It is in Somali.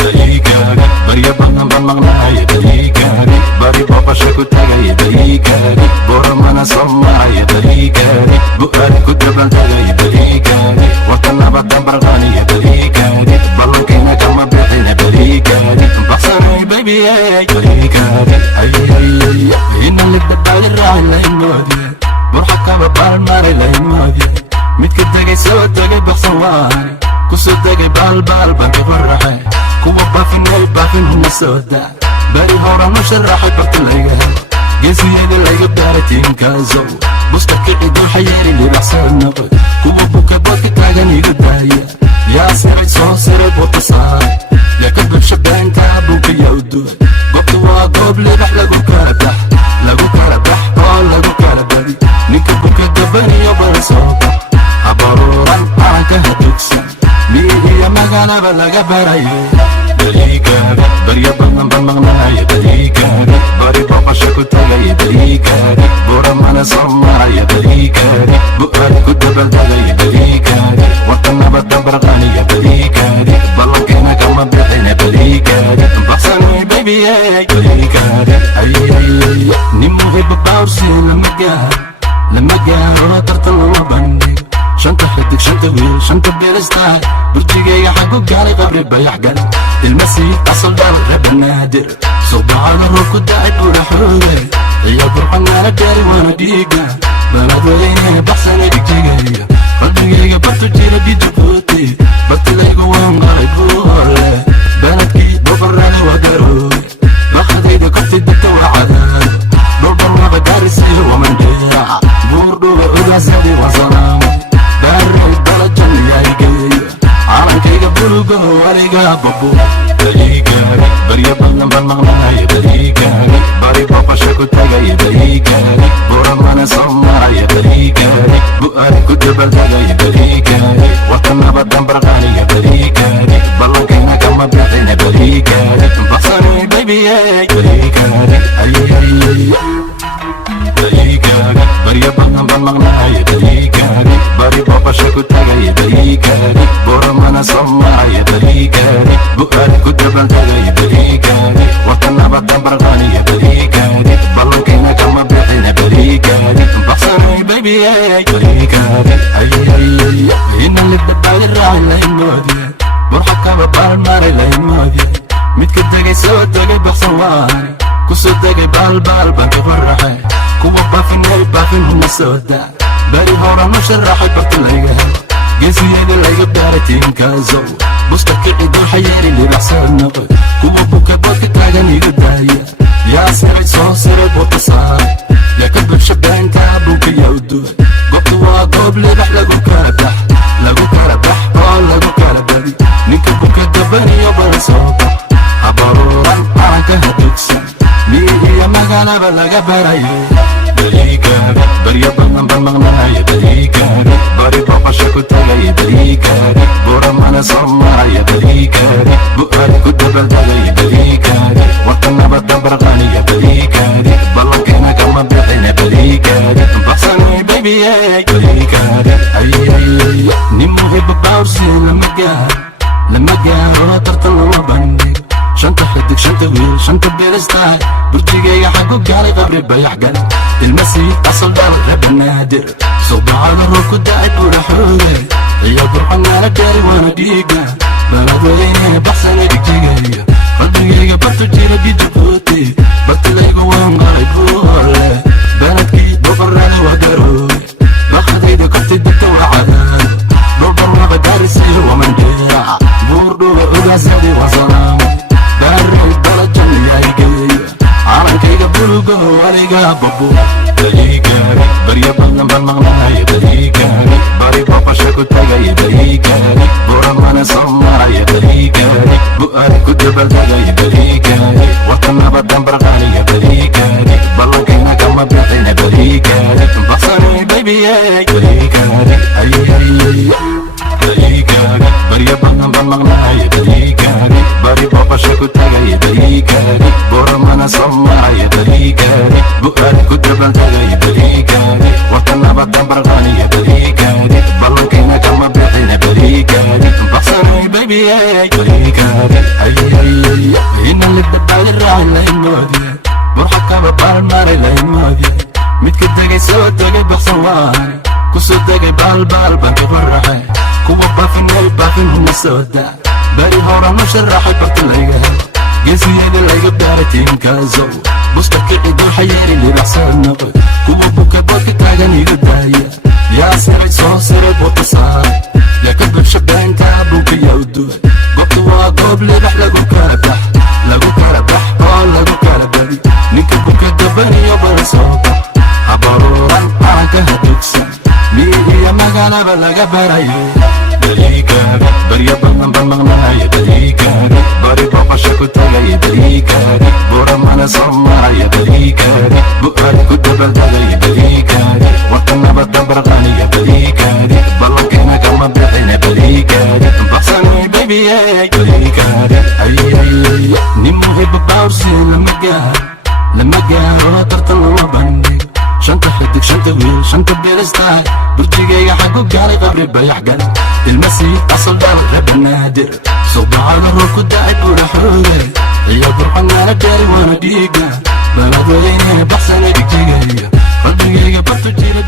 barigaga barya badan baan maqnahay barigaga bari booqasho ku tagay barigaga boramana soomaayo barigaga bu'aari ku dabaaltagay barigaga wata nabadan barqaaniya barigaga ballankayna kama bixina barigaga baxsanay baby barigaga ina libdhabaali raaci laynmoodiya burxa kaba baalmaray laynmoodiya midka degay soo degay baxsan waani kusoo degay baalbaal baan ka faraxay kuwa baafinay baafin huna soo daa bari horan u sharaxay barta layga hel geesiyada layga baaray tiinkaasow busta kici duuxa yeeri libaxsad noqoy kuwa buka boodka taagan igu daaya yaa siray soo siray buuta saaray yaa ka bulsha beenka buuka yawduay goobta waa goob libax lagu kala bax oo lagu kala badi ninka buka gabaniyo bara soo bax habaruuran calanka hadugsan miidiya magaalaba laga barayo barigaga barya badan baan maqnahay barigaga bari booqasho ku tagay barigaga buramana soomaayo barigaga bu'aari ku dabaaltagay barigaga wata nabadan barqaaniya barigaga ballankayna kama bixina barigaga baxsanay baby barigaga nin muhiba bawrsi lama gaaro tartan lama bandhigo shanta xidig shanta wiil shanta beelistahay burjigayga xagu gaaray qabri bayax gal ilmasiid asal dhal raba naadir subaxada roob ku dacay buura xooge iyo burxanaana gaari waana dhiiga baladweyne baxsanay dhigjigayga qalbigayga bartu jira dhijubuuti bartilaygu waan qaray buurle baladkii boqorraale waa garooge baqadayda kortay degta waa cadaado dhulbarwaqa gaarisiyo wamandheeca buurdhuba ogaasadi waa salaamo baaray balajan yaygeeyo calankayga buluga waliga babu barigaga barya badan baan maqnahay barigaga bari booqasho ku tagay barigaga buramana soomaayo barigaga bu'aari ku dabaaltagay barigaga wata nabadan barqaaniya barigaga ballankayna kama bixina barigaga baxsanay baby barigaga barigaga barya badan baan maqnahay barigaga bari booqasho ku tagay barigaga buramana soomaayo barigaga bu'aari ku dabaaltagay barigaga wata nabadan barqaaniya barigaga ballankayna kama bixina barigaga baxsanay baby barigaga ina libdhabaali raaci laynmoodiya burxa kaba baalmaray laynmoodiya midka degay soo degay baxsan waani kusoo degay baalbaal baan ka faraxay kuwa baafinay baafin huna soo daa bari horan u sharaxay barta layga hel geesiyada layga baaray tiinkaasow busta kici duuxa yeeri libaxsad noqoy kuwa buka boodka taagan igu daaya yaa siray soo siray buuta saaray yaa ka bulsha beenka buuka yawduay goobta waa goob libax lagu kala bax oo lagu kala badi ninka buka gabaniyo bara soo bax habaruuran calanka hadugsan miidiya magaalaba laga barayo barigaga barya badan baan maqnahay barigaga bari booqasho ku tagay barigaga buramana soomaayo barigaga bu'aari ku dabaaltagay barigaga wata nabadan barqaaniya barigaga ballankayna kama bixina barigaga baxsanay baby barigaga nin muhiba bawrsi lama gaaro tartan lama bandhigo shanta xidig shanta wiil shanta beelistahay burjigayga xagu gaaray qabri bayax gal ilmasiid asal dhal raba naadir subaxada roob ku dacay buura xooge iyo burxanaana gaari waana dhiiga baladweyne baxsanay dhigjigayga qalbigayga bartu jira dhijubuuti bartilaygu waan qaray buurle baladkii boqorraale waa garooge baqadayda kortay degta waa cadaado dhulbarwaqa gaarisiyo wamandheeca buurdhuba ogaasadi waa salaamo baaray balajan yaygeeyo calankayga buluga waliga babu barigaga barya badan baan maqnahay barigaga bari booqasho ku tagay barigaga buramana soomaayo barigaga bu'aari ku dabaaltagay barigaga wata nabadan barqaaniya barigaga ballankayna kama bixina barigaga baxsanay baby barigaga barigaga barya badan baan maqnahay barigaga bari booqasho ku tagay barigaga buramana soomaayo barigaga bu'aari ku dabaaltagay barigaga wata nabadan barqaaniya barigaga ballankayna kama bixina barigaga baxsanay baby barigaga kusoo degay baxsawaan kusoo degay baalbaal baan ka faraxay kuwa baafinay baafin huna soo daa bari hora ma sharaxay barta layga helo geesiyada layga baaray tiinkaasow mustarka ciduu xayeeri libaxsad noqoy kuwa buka boodka taagan iga daaya yaa siray soo siray buuta saaray yaa ka bulsha beenkaa bunka yaa u duway goobta waa goob libax lagu kala bax oo lagu kala bari ninka buka gabaniyo bara soo bax habaruuran caanka hadugsan miihiya magaalaba laga barayo bariikaaga barya badan ba maqnaaya bariikaaga bari boqosha ku tagaya bariikaaga bura mana soo maraya bariikaaga bu'aad ku dabaldagaya bariikaaga warka nabadda barqaniya bariikaaga ballankeena kama bixina bariikaaga baxsanay babiyey bariikaaga nin muhiba bawrsi lama gaaro tartan lama bandhigo shanta xidig shanta wiil shanta beelistaay burjigayga xagu gaaray qabri bayax gal ilmasii asal dhal rebanaadir subaxada roob ku dacay buura xooge iyo burxanaana gaari waana dhiiga baladweyne baxsanay dhigjigayga qalbigayga bartu jira